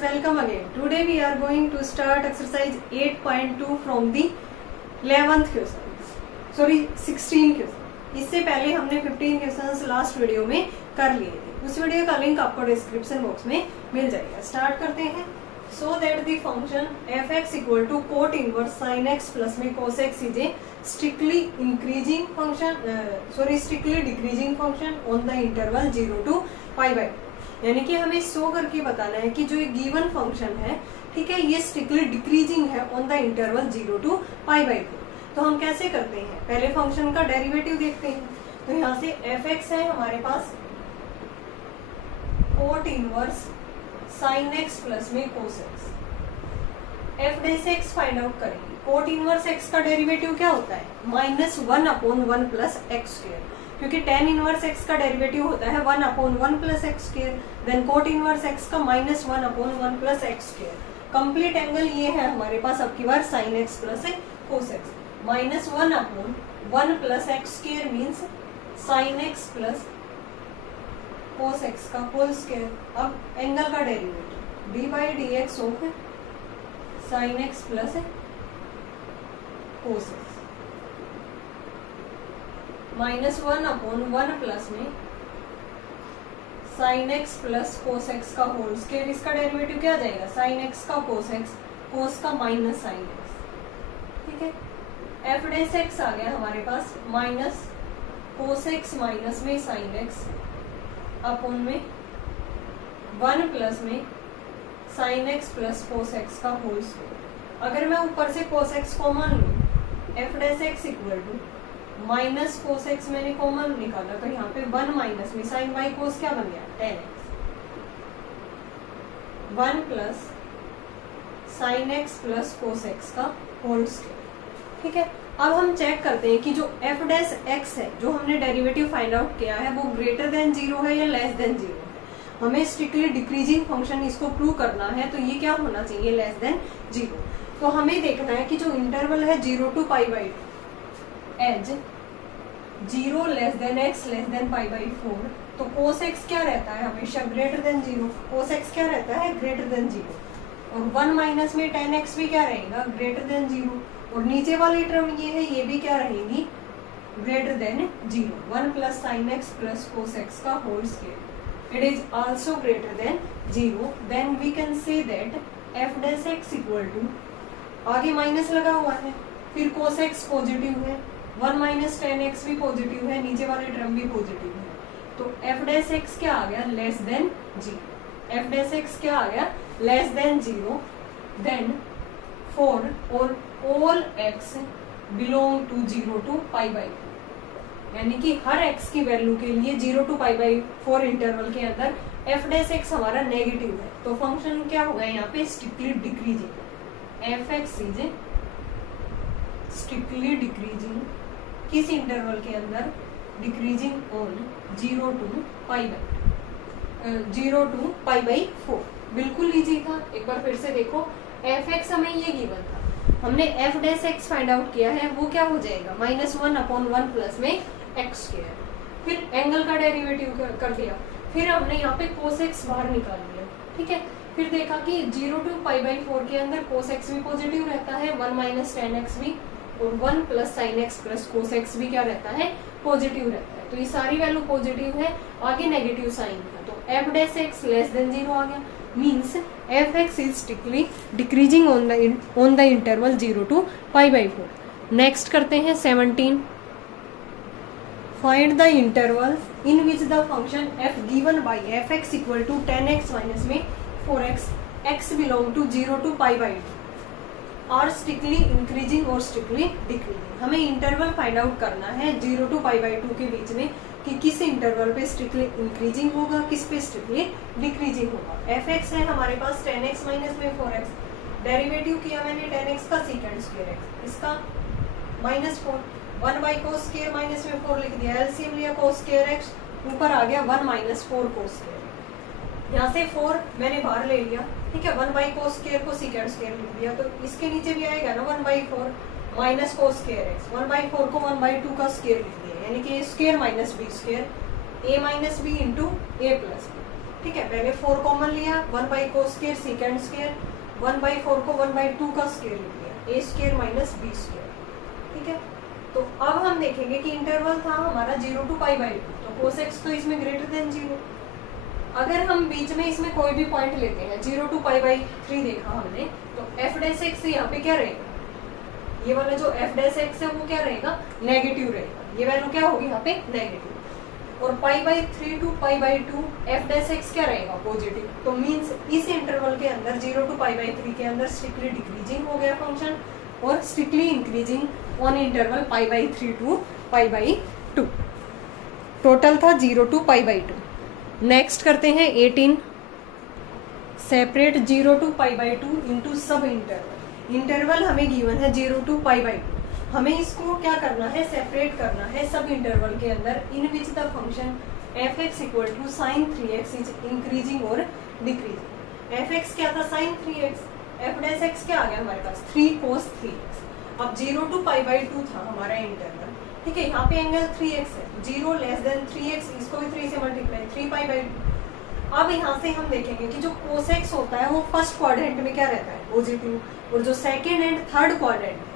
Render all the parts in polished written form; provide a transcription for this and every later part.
welcome again. Today we are going to start exercise 8.2 from the 11th question. Sorry, 16 question. इससे पहले हमने 15 questions last video में कर लिए थे. उस वीडियो का लिंक आपको डिस्क्रिप्शन बॉक्स में मिल जाएगा. स्टार्ट करते हैं. So that the function f(x) equal to cot inverse sin x plus में cos x is a strictly increasing function, strictly decreasing function on the interval 0 to pi by 2. यानी कि हमें show करके बताना है कि जो ये गिवन फंक्शन है, ठीक है, ये स्ट्रिक्टली डिक्रीजिंग है on the interval 0 to pi by 2. तो हम कैसे करते हैं, पहले फंक्शन का डेरिवेटिव देखते हैं. तो यहाँ से f(x) है हमारे पास cot inverse sin x plus में cos x. f(x) find out करेंगे. cot इनवर्स x का डेरिवेटिव क्या होता है, -1/1 प्लस एक्स स्क्वायर, क्योंकि tan इनवर्स x का डेरिवेटिव होता है 1/1 plus x square. Then cot inverse x का -1/1 plus x square. Complete angle ये है हमारे पास अब की बार sin x plus cos x. -1/1 plus x square means sin x plus cos x का होल स्क्वायर. अब एंगल का derivative d/dx of sin x plus cos x. -1/1 plus में sin x plus cos x का whole square. इसका derivative क्या आ जाएगा, sin x का cos x, cos का माइनस sin x. ठीक है, f(x) आ गया हमारे पास माइनस cos x माइनस में sin x अपॉन में 1 प्लस में sin x plus cos x का होल स्क्वायर. अगर मैं ऊपर से cos x कॉमन लूँ, f(x) equal to minus cos x मैंने कॉमन निकाला, तो यहाँ पे 1 माइनस में sin y cos क्या बन गया, tan x. 1 plus sin x plus cos x का होल स्क्वायर. ठीक है, अब हम चेक करते हैं कि जो f(x) है, जो हमने डेरिवेटिव फाइंड आउट किया है, वो ग्रेटर देन 0 है या लेस देन 0 है. हमें स्ट्रिक्टली डिक्रीजिंग फंक्शन इसको प्रूव करना है, तो ये क्या होना चाहिए, लेस देन 0. तो हमें देखना है कि जो इंटरवल है 0 to pi by 2 as 0 less than x less than pi by 4, तो cos x क्या रहता है हमेशा ग्रेटर देन 0. cos x क्या रहता है, ग्रेटर देन 0. और 1 माइनस में tan x भी क्या रहेगा, ग्रेटर देन 0. और नीचे वाली टर्म ये है, ये भी क्या रहेगी, greater than 0. 1 plus sin x plus cos x का whole square. It is also greater than 0. Then we can say that f(x) equal to, आगे माइनस लगा हुआ है, फिर cos x पॉजिटिव है, 1 माइनस tan x भी पॉजिटिव है, नीचे वाली टर्म भी पॉजिटिव है. तो f(x) क्या आ गया, लेस देन 0. f(x) क्या आ गया, लेस देन 0. देन फॉर और all x belong to 0 to pi by 2, यानी कि हर x की वैल्यू के लिए 0 to pi by 4 इंटरवल के अंदर f(x) हमारा नेगेटिव है. तो फंक्शन क्या होगा यहाँ पे, strictly decreasing. f(x) is strictly decreasing किस इंटरवल के अंदर, decreasing on 0 to pi by 4. बिल्कुल इजी था. एक बार फिर से देखो, f(x) हमें ये गिवन था, हमने f(x) फाइंड आउट किया है, वो क्या हो जाएगा, -1/1 प्लस में एक्स स्क्वायर. फिर एंगल का डेरिवेटिव कर दिया, फिर हमने यहाँ पे cos x बाहर निकाल लिया. ठीक है, फिर देखा कि 0 to pi by 4 के अंदर cos x भी पॉजिटिव रहता है, 1 माइनस tan x भी, और 1 plus sin x plus cos x भी क्या रहता है, पॉजिटिव रहता है. तो ये सारी वैल्यू पॉजिटिव है, आगे नेगेटिव साइन था, तो f(x) लेस देन 0 आ गया. Means f(x) is strictly decreasing on the interval 0 to pi by 4. Next करते हैं 17. Find the interval in which the function f given by f(x) equal to tan x minus में 4x x belong to 0 to pi by 2 are strictly increasing और strictly decreasing. हमें interval find out करना है 0 to pi by 2 के बीच में कि किस interval पे स्ट्रिक्टली इंक्रीजिंग होगा, किस पे स्ट्रिक्टली डिक्रीजिंग होगा. f(x) है हमारे पास tan x माइनस में 4x, डेरिवेटिव किया मैंने tan x का सेकंड स्क्वायर x, इसका -4, 1 बाई cos स्क्वायर माइनस में 4 लिख दिया, एलसीएम लिया cos स्क्वायर x, ऊपर आ गया 1 माइनस 4 cos स्क्वायर. यहाँ से 4 मैंने बाहर ले लिया. ठीक है, 1 बाई cos स्क्वायर को सेकंड स्क्वायर लिख दिया, तो इसके नीचे भी आएगा ना 1/4 माइनस cos स्क्वायर x. 1/4 को 1/2 का स्क्वायर लिख दिया, यानी कि a square minus b square, a minus b into a plus b. ठीक है, पहले 4 कॉमन लिया, 1/cos स्क्वायर सेकेंड स्क्वायर, 1/4 को 1/2 का स्क्वायर लिख लिया, a square minus b square. ठीक है, तो अब हम देखेंगे कि इंटरवल था हमारा 0 to π/2, तो cos x तो इसमें ग्रेटर देन 0। अगर हम बीच में इसमें कोई भी पॉइंट लेते हैं, 0 to π/3 देखा हमने, तो f डैश x यहाँ पे क्या रहेगा, ये वाला जो f डैश x है वो क्या रहेगा, नेगेटिव रहेगा, ये वैल्यू क्या होगी यहाँ पे नेगेटिव। और π/3 to π/2 f डैश x क्या रहेगा, पॉजिटिव। तो मींस इस इंटरवल के अंदर 0 to π/3 के अंदर स्ट्रिक्टली डिक्रीजिंग हो गया फंक्शन और strictly increasing on interval π/3 to π/2। Total था 0 to π/2। नेक्स्ट करते हैं 18, separate 0 to π/2 into sub interval. Interval हमें गिवन है 0 to π/2, हमें इसको क्या करना है, सेपरेट करना है सब इंटरवल के अंदर, in which the function f(x) = sin 3x is increasing और डिक्रीजिंग। f(x) क्या था, sin 3x, f dash x क्या आ गया हमारे पास, 3 cos 3x। अब 0 to π/2 था हमारा इंटरवल, ठीक है, यहाँ पे एंगल 3x है, 0 लेस देन 3x, इसको भी 3 से मल्टीप्लाई, 3π/2। अब यहाँ से हम देखेंगे कि जो cos x होता है वो फर्स्ट क्वाड्रेंट में क्या रहता है, पॉजिटिव, और जो सेकेंड एंड थर्ड क्वाड्रेंट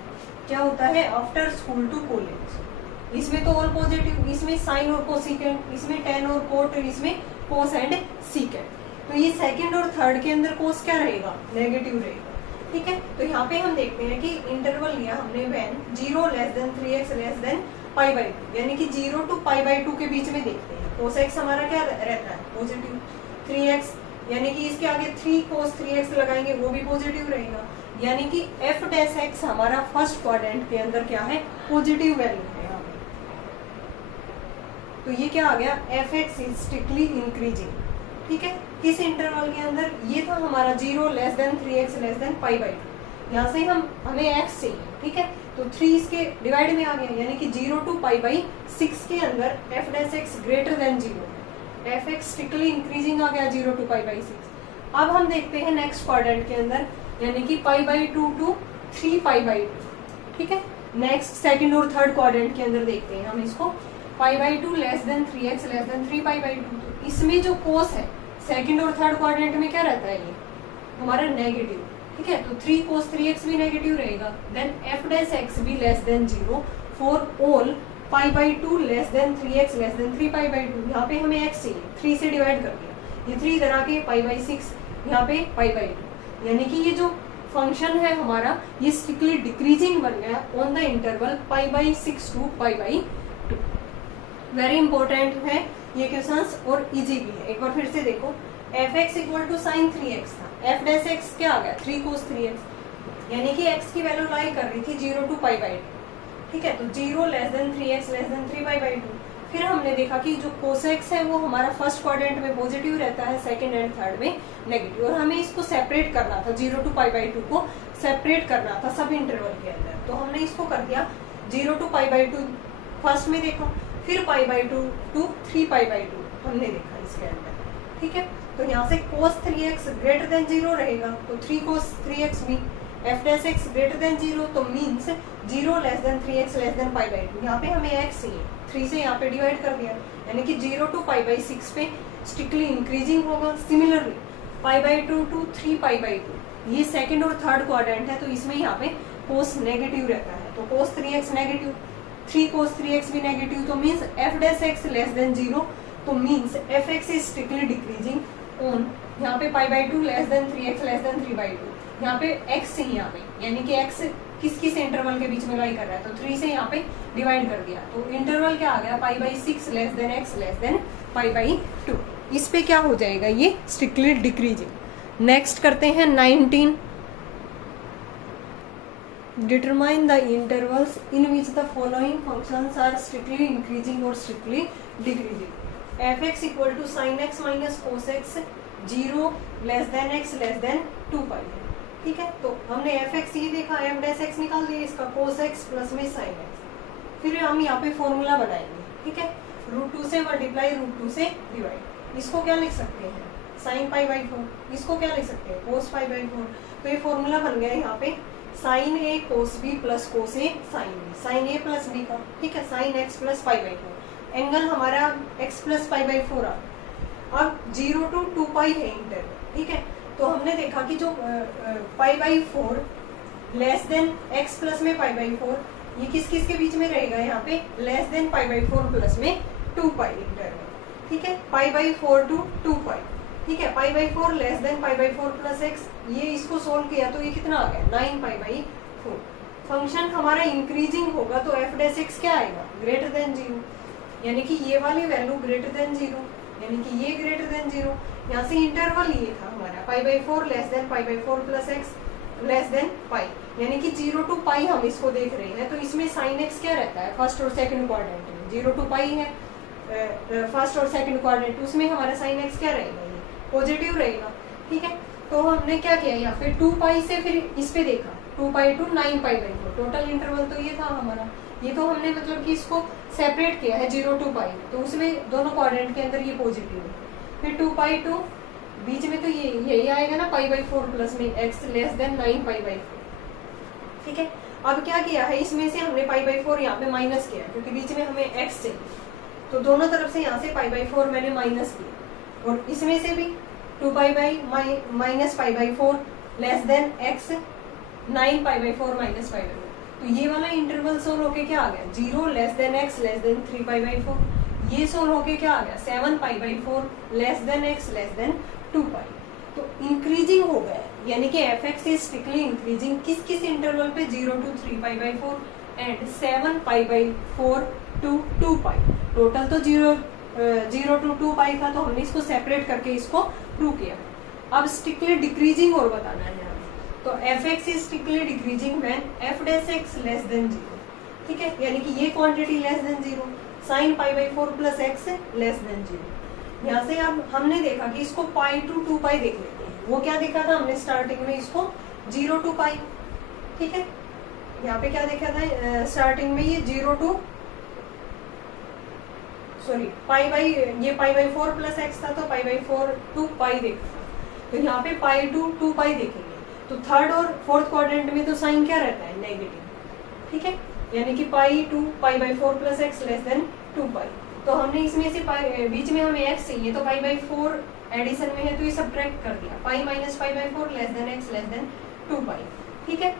क्या होता है, आफ्टर स्कूल टू कॉलेज, इसमें तो ऑल पॉजिटिव, इसमें साइन और कोसिकेंट, इसमें tan और कोट, इसमें कोस एंड सीकेंट। तो ये सेकंड और थर्ड के अंदर कोस क्या रहेगा, नेगेटिव रहेगा। ठीक है, तो यहाँ पे हम देखते हैं कि इंटरवल लिया हमने when 0 less than 3x less than π/2, यानी कि 0 to π/2 के बीच में देखते हैं। cos x हमारा क्या रहता है, पॉजिटिव, 3x यानी कि इसके आगे 3 cos 3x लगाएंगे वो भी पॉजिटिव रहेगा, यानी कि f डैश x हमारा फर्स्ट क्वाड्रेंट के अंदर क्या है, पॉजिटिव वैल्यू है यहाँ पे। तो ये क्या आ गया, f(x) इज स्ट्रिक्टली इंक्रीजिंग। ठीक है, किस इंटरवल के अंदर, ये था हमारा 0 less than 3x less than π/2। यहाँ से हमें x चाहिए, ठीक है, तो 3 इसके डिवाइड में आ गया, यानी कि 0 to π/6 के अंदर f dash x greater than 0, f(x) strictly increasing आ गया 0 to π/6। अब हम देखते हैं नेक्स्ट क्वाड्रेंट के अंदर, यानी कि π/2 to 3π/2। ठीक है, नेक्स्ट सेकंड और थर्ड क्वाड्रेंट के अंदर देखते हैं हम इसको, π/2 less than 3x less than 3π/2। तो इसमें जो कोस है सेकंड और थर्ड क्वाड्रेंट में क्या रहता है, ये हमारा नेगेटिव। ठीक है, तो 3 cos 3x भी नेगेटिव रहेगा, देन f डैश x भी less than 0 for all π/2 less than 3x less than 3π/2। यहाँ पे हमें x चाहिए, 3 से डिवाइड कर दिया, ये 3 इधर आके π/6, यहाँ पे π/2, यानी कि ये जो फंक्शन है हमारा ये स्ट्रिक्टली डिक्रीजिंग बन गया on the interval π/6 to π/2। Very important है ये क्वेश्चंस और इजी भी है। एक बार फिर से देखो, f(x) = sin 3x था, f डैश x क्या आ गया, 3 cos 3x, यानी कि x की वैल्यू लाई कर रही थी 0 to π/2। ठीक है, तो 0 less than 3x less than 3π/2। फिर हमने देखा कि जो cos x है वो हमारा फर्स्ट क्वाड्रेंट में पॉजिटिव रहता है, सेकंड एंड थर्ड में नेगेटिव, और हमें इसको सेपरेट करना था, 0 to π/2 को सेपरेट करना था सब इंटरवल के अंदर। तो हमने इसको कर दिया 0 to π/2 फर्स्ट में देखा, फिर π/2 to 3π/2 हमने देखा इसके अंदर। ठीक है, तो यहाँ से cos 3x ग्रेटर देन 0 रहेगा, तो 3 cos 3x भी, f dash x greater than 0, तो means 0 less than 3x less than π/2। यहाँ पे हमें x चाहिए, 3 से यहाँ पे डिवाइड कर दिया, यानी कि 0 to π/6 पे स्ट्रिक्टली इंक्रीजिंग होगा। सिमिलरली π/2 to 3π/2, ये सेकंड और थर्ड क्वाड्रेंट है, तो इसमें यहाँ पे cos नेगेटिव रहता है, तो cos 3x negative, 3 cos 3x भी नेगेटिव, तो means f dash x less than 0, तो means f(x) is strictly decreasing on, यहाँ पे π/2 less than 3x less then 3/2, यहाँ पे x से यहाँ पे, यानी कि x किस किस इंटरवल के बीच में लाई कर रहा है, तो 3 से यहाँ पे डिवाइड कर दिया, तो इंटरवल क्या आ गया, π/6 less than x less than π/2। इस पे क्या हो जाएगा, ये स्ट्रिक्टली डिक्रीजिंग। नेक्स्ट करते हैं 19, determine the intervals in which the following functions are strictly increasing or strictly decreasing. f(x) = sin x minus cos x 0 less than x less than 2π। ठीक है, तो हमने f(x) ये देखा, f डैश x निकाल दिया, इसका cos x प्लस में sin x। फिर हम यहाँ पे फॉर्मूला बनाएंगे, ठीक है, √2 से मल्टीप्लाई, √2 से डिवाइड, इसको क्या लिख सकते हैं, sin π/4, इसको क्या लिख सकते हैं, cos π/4। तो ये फॉर्मूला बन गया यहाँ पे sin a cos b plus cos a sin b, sin a plus b का, ठीक है, sin x प्लस π/4, एंगल हमारा x प्लस π/4 आ। अब 0 to 2 पाई है इंटरवल, ठीक है। तो हमने देखा कि जो π/4 लेस देन x प्लस में π/4, ये किस किस के बीच में रहेगा, यहाँ पे लेस देन π/4 प्लस में 2 पाई इंटरवल, ठीक है। π/4 to 2 पाई, ठीक है। π/4 लेस देन π/4 प्लस x, ये इसको सोल्व किया तो ये कितना आ गया 9π/4। फंक्शन हमारा इंक्रीजिंग होगा तो f' क्या आएगा, ग्रेटर देन 0, यानी कि ये वाली वैल्यू ग्रेटर देन 0, यानी कि ये ग्रेटर देन 0। यहाँ से इंटरवल ये था हमारा π/4 less than π/4 plus x less than pi, यानी कि 0 to पाई हम इसको देख रहे हैं। तो इसमें साइन x क्या रहता है फर्स्ट और सेकंड क्वाड्रेंट में, 0 to पाई है फर्स्ट और सेकंड क्वाड्रेंट, उसमें हमारा साइन x क्या रहेगा, ये पॉजिटिव रहेगा, ठीक है। तो हमने क्या किया, यहाँ पे 2 पाई से फिर इस पे देखा 2 पाई to 9π/4, टोटल इंटरवल तो ये था हमारा। ये तो हमने मतलब कि इसको सेपरेट किया है 0 to पाई, तो उसमें दोनों क्वाड्रेंट के अंदर ये पॉजिटिव है। फिर 2 पाई टू बीच में तो ये यही आएगा ना π/4 प्लस में x लेस देन 9π/4, ठीक है। अब क्या किया है, इसमें से हमने π/4 यहाँ पे माइनस किया क्योंकि बीच में हमें x चाहिए, तो दोनों तरफ से यहाँ से π/4 मैंने माइनस किया, और इसमें से भी 2 pi minus π/4 less than x 9π/4 minus π/4। तो ये वाला इंटरवल सोल्व होके क्या आ गया 0 less than x less than 3π/4। ये सोल्व होके क्या आ गया 7π/4 less than x less than 2 pi. तो इंक्रीजिंग हो गया, यानी कि f(x) इज स्ट्रिक्टली इंक्रीजिंग किस किस इंटरवल पे 0 to 3π/4 and 7π/4 to 2 pi. Total तो 0 to 2 पाई था, तो हमने इसको सेपरेट करके इसको प्रूव किया। अब स्ट्रिक्टली डिक्रीजिंग और बताना है हमें, तो f(x) is strictly decreasing when f'(x) less than 0, ठीक है, यानी कि ये quantity less than 0, sin π/4 plus x less than 0। यहाँ से अब हमने देखा कि इसको पाई टू 2 पाई देख लेते हैं। वो क्या देखा था हमने स्टार्टिंग में, इसको 0 to पाई, ठीक है। यहाँ पे क्या देखा था स्टार्टिंग में, ये 0 to ये π/4 प्लस x था, तो π/4 to पाई देखा था। तो यहाँ पे पाई टू 2 पाई देखेंगे, तो थर्ड और फोर्थ क्वाड्रेंट में तो साइन क्या रहता है नेगेटिव, ठीक है, यानी कि pi to π/4 plus x less than 2 pi. तो हमने इसमें से बीच में हमें x चाहिए, तो π/4 एडिशन में है तो ये सब्ट्रैक्ट कर दिया, pi minus π/4 less than x less than 2 pi, ठीक है।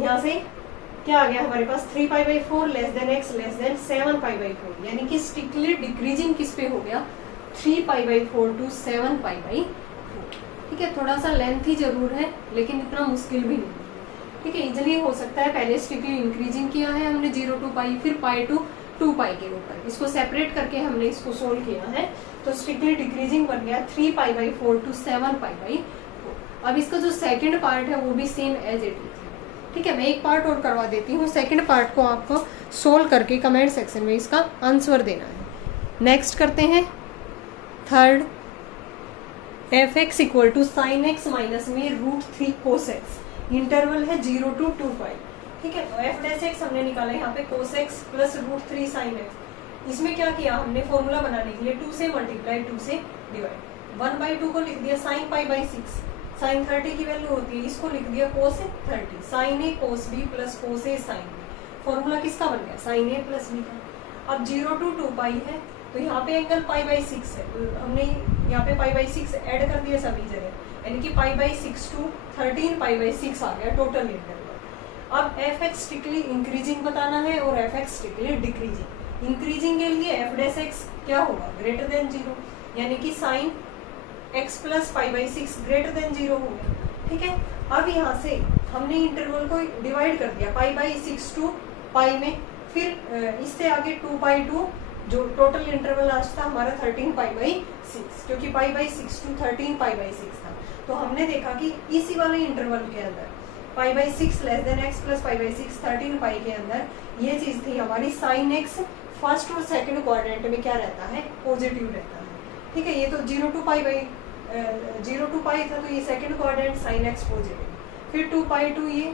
यहाँ से क्या आ गया हमारे पास 3π/4 less than x less than 7π/4, यानी कि स्ट्रिक्टली डिक्रीजिंग किस पे हो गया 3π/4 to 7π/4, ठीक है। थोड़ा सा लेंथी जरूर है लेकिन इतना मुश्किल भी नहीं, ठीक है, इजिली हो सकता है। पहले स्ट्रिक्टली इंक्रीजिंग किया है हमने 0 to पाई, फिर पाई टू 2 पाई के ऊपर इसको सेपरेट करके हमने इसको सोल्व किया है, तो स्ट्रिक्टली डिक्रीजिंग बन गया 3π/4 to 7π/4। अब इसका जो सेकंड पार्ट है वो भी सेम एज इट इज, ठीक है। मैं एक पार्ट और करवा देती हूँ, सेकंड पार्ट को आपको सोल्व करके कमेंट सेक्शन में इसका आंसर देना है। नेक्स्ट करते हैं third, f(x) equal to sine x minus में √3 cos x, इंटरवल है 0 to 2 पाई, ठीक है। तो f' हमने निकाला यहाँ पे cos x plus √3 sin x। इसमें क्या किया हमने फॉर्मूला बनाने के लिए 2 से मल्टीप्लाई 2 से डिवाइड, 1/2 को लिख दिया sin π/6, sin 30 की वैल्यू होती है, इसको लिख दिया cos 30, sin a cos b plus cos a sin b। Formula किसका बन गया sin a प्लस b का। अब 0 to 2 पाई है, तो यहाँ पे एंगल π/6 है, तो हमने यहाँ पे π/6 ऐड कर दिया सभी जगह, यानी कि π/6 to 13π/6 आ गया टोटल इंटरवल। अब f(x) स्ट्रिक्टली इंक्रीजिंग बताना है और f(x) स्ट्रिक्टली डिक्रीजिंग। इंक्रीजिंग के लिए f' क्या होगा ग्रेटर देन 0, यानी कि sin x plus π/6 greater than 0 हो गया, ठीक है। अब यहाँ से हमने इंटरवल को डिवाइड कर दिया π/6 to पाई में, फिर इससे आगे 2 पाई टू, जो टोटल इंटरवल आज था हमारा 13π/6, क्योंकि π/6 to 13π/6 था। तो हमने देखा कि इसी वाले इंटरवल के अंदर π/6 लेस देन x प्लस π/6 13 पाई के अंदर ये चीज थी हमारी sin x फर्स्ट और सेकंड क्वाड्रेंट में क्या रहता है पॉजिटिव रहता है, ठीक है। ये तो 0 to पाई था, तो ये second quadrant sin x positive, फिर 2 पाई टू ये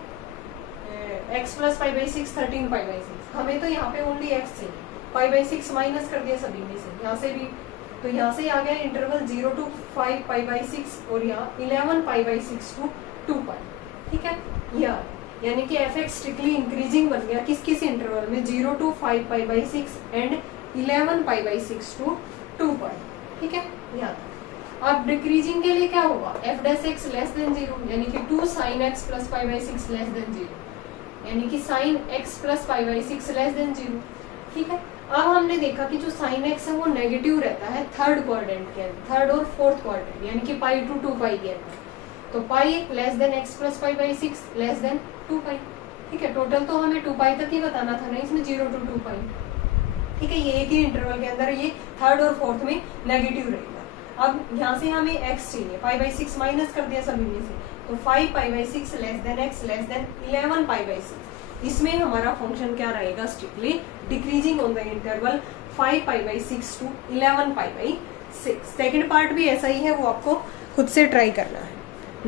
x प्लस π/6 13π/6। हमें तो यहाँ पे ओनली x चाहिए, π/6 माइनस कर दिया सभी में से, यहाँ से भी, तो यहाँ से आ गया इंटरवल 0 to 5 π/6 और यहाँ 11 π/6 to 2 पाई, ठीक है। यह यानी कि f(x) स्ट्रिक्टली इंक्रीजिंग बन गया किस किस इंटरवल में 0 to 5 π/6 एंड 11 π/6 to 2 पाई, ठीक है। यहाँ तक। अब डिक्रीजिंग के लिए क्या होगा, F dash x less than 0, यानी कि 2 sine x plus pi by 6 less than 0, यानी कि sine x plus pi by 6 less than 0। ठीक है, अब हमने देखा कि जो साइन एक्स है वो नेगेटिव रहता है थर्ड क्वाड्रेंट के अंदर, थर्ड और फोर्थ क्वाड्रेंट, यानी कि पाई टू 2 पाई के अंदर। तो पाई less than x plus pi by 6 less than 2 pi. ठीक है, टोटल तो हमें 2 पाई तक ही बताना था ना, इसमें 0 to 2 पाई। ठीक है, ये एक ही इंटरवल के अंदर ये थर्ड और फोर्थ में नेगेटिव रहेगा। अब यहाँ से हमें x चाहिए, पाई बाई 6 माइनस कर दिया सभी में से, तो 5 pi by 6 less than x less then 11 pi by 6। इसमें हमारा फंक्शन क्या रहेगा, strictly decreasing on the interval 5 pi by 6 to 11 pi by 6। Second part भी ऐसा ही है, वो आपको खुद से ट्राई करना है।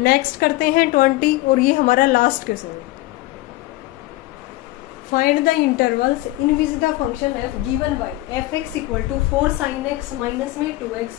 नेक्स्ट करते हैं 20, और ये हमारा लास्ट क्वेश्चन है। Find the intervals in which the function f given by f(x) equal to 4 sin x minus में 2x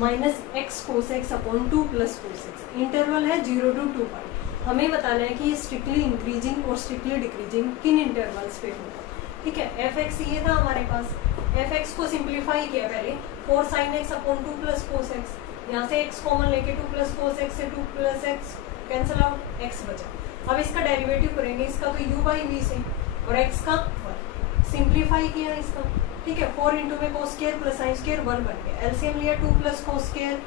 minus x cos x upon 2 plus cos x। Interval है 0 to 2 पाई। हमें बताना है कि ये स्ट्रिक्टली इंक्रीजिंग और strictly decreasing किन intervals पे होगा। ठीक है, f(x) ये था हमारे पास, f(x) को सिंप्लीफाई किया पहले, 4 sin x upon 2 plus cos x, यहाँ से x कॉमन लेके 2 प्लस cos x से 2 plus x cancel out, x बचा। अब इसका डेरिवेटिव करेंगे, इसका तो u बाई v से, और x का 1 सिंप्लीफाई किया इसका। ठीक है, 4 इंटू में cos square plus sin square 1 बन गया, एलसीएम लिया 2 plus cos square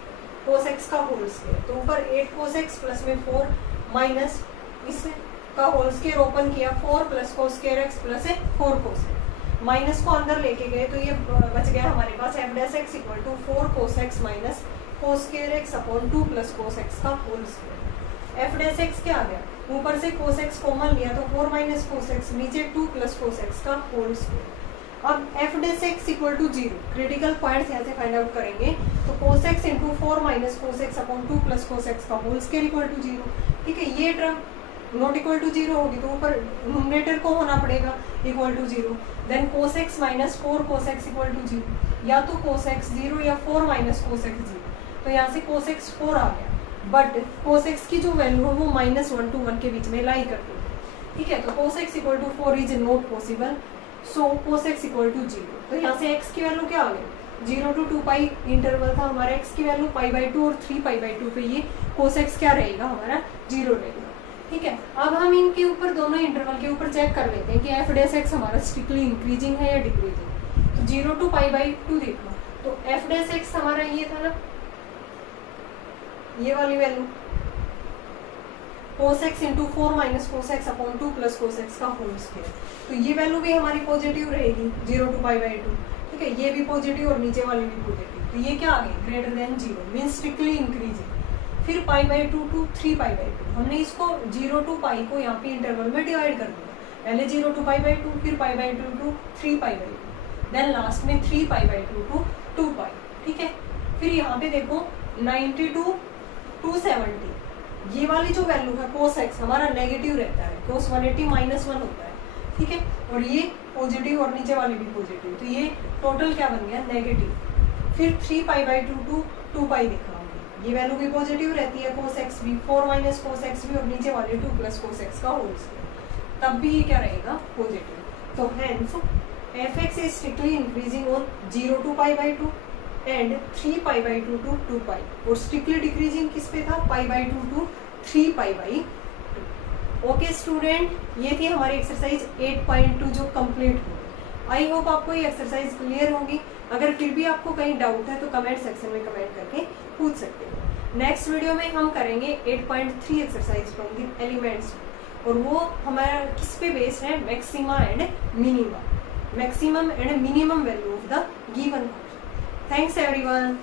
cos x का होल स्क्वायर, तो ऊपर 8 cos x प्लस में 4 माइनस इसका होल स्क्वायर ओपन किया, 4 plus cos square x plus 4 cos x, minus को अंदर लेके गए तो ये बच गया हमारे पास f dash x equal to 4 cos x minus cos square x upon 2 plus cos x का whole square. f dash x क्या आ गया, ऊपर से cos x कॉमन लिया तो 4 माइनस cos x, नीचे 2 प्लस cos x का होल स्क्वायर। अब f dash x equal to 0, critical points यहाँ से फाइंड आउट करेंगे, तो cos x into 4 minus cos x upon 2 plus cos x का होल स्क्वायर इक्वल टू 0। ठीक है, ये टर्म नॉट इक्वल टू 0 होगी तो ऊपर न्यूमरेटर को होना पड़ेगा equal to 0, then cos x minus 4 cos x equal to 0, या तो cos x 0 या 4 माइनस cos x 0, तो यहाँ से cos x 4 आ गया, बट cos x की जो वैल्यू है वो -1 to 1 के बीच में लाई करती है। ठीक है, तो cos x equal to 4 is not possible, so cos x equal to 0। तो यहाँ से x की वैल्यू क्या आ गई, 0 to 2 पाई इंटरवल था हमारा, x की वैल्यू पाई बाई 2 और 3 पाई बाई 2 पे ये cos x क्या रहेगा हमारा 0 रहेगा। ठीक है, अब हम इनके ऊपर दोनों इंटरवल के ऊपर चेक कर लेते हैं कि f डैश x हमारा स्ट्रिक्टली इंक्रीजिंग है या डिक्रीजिंग। तो 0 to पाई बाई 2 देखो, तो f डैश x हमारा ये था ना, ये वाली value cos x into 4 minus cos x upon 2 plus cos x का होल स्क्वायर, तो ये वैल्यू भी हमारी पॉजिटिव रहेगी 0 to पाई बाई 2। ठीक है, ये भी पॉजिटिव और नीचे वाली भी पॉजिटिव, तो ये क्या आ गई greater than 0, mean strictly increasing. फिर pi by 2 to 3 pi by 2, हमने इसको 0 to पाई को यहाँ पे इंटरवल में डिवाइड कर दिया, पहले 0 to पाई बाई 2, फिर pi by 2 to 3 pi by 2, then last में 3 पाई बाई 2 to 2 पाई। ठीक है, फिर यहाँ पे देखो 90 to 270, ये वाली जो वैल्यू है cos x हमारा नेगेटिव रहता है, cos 180 माइनस 1 होता है। ठीक है, और ये पॉजिटिव और नीचे वाली भी पॉजिटिव, तो ये टोटल क्या बन गया नेगेटिव। फिर 3 पाई बाई 2 to 2 पाई दिखा, ये वैल्यू भी पॉजिटिव रहती है, cos x भी 4 माइनस cos x भी, और नीचे वाले 2 प्लस cos x का होल स्क्वायर, तब भी ये क्या रहेगा पॉजिटिव। तो hence f(x) is strictly increasing on 0 to pi by 2 and 3 pi by 2 to 2 पाई, और स्ट्रिक्टली डिक्रीजिंग किस पे था, पाई by 2 to 3 pi by 2। Okay student, ये थी हमारी एक्सरसाइज 8.2 जो कंप्लीट हो गई। आई होप आपको ये एक्सरसाइज क्लियर होगी। अगर फिर भी आपको कहीं डाउट है तो कमेंट सेक्शन में कमेंट करके पूछ सकते हो। नेक्स्ट वीडियो में हम करेंगे 8.3 एक्सरसाइज फ्रॉम द एलिमेंट्स, और वो हमारा किस पे बेस्ड है, maxima and minima, maximum and minimum value of the given function. Thanks everyone.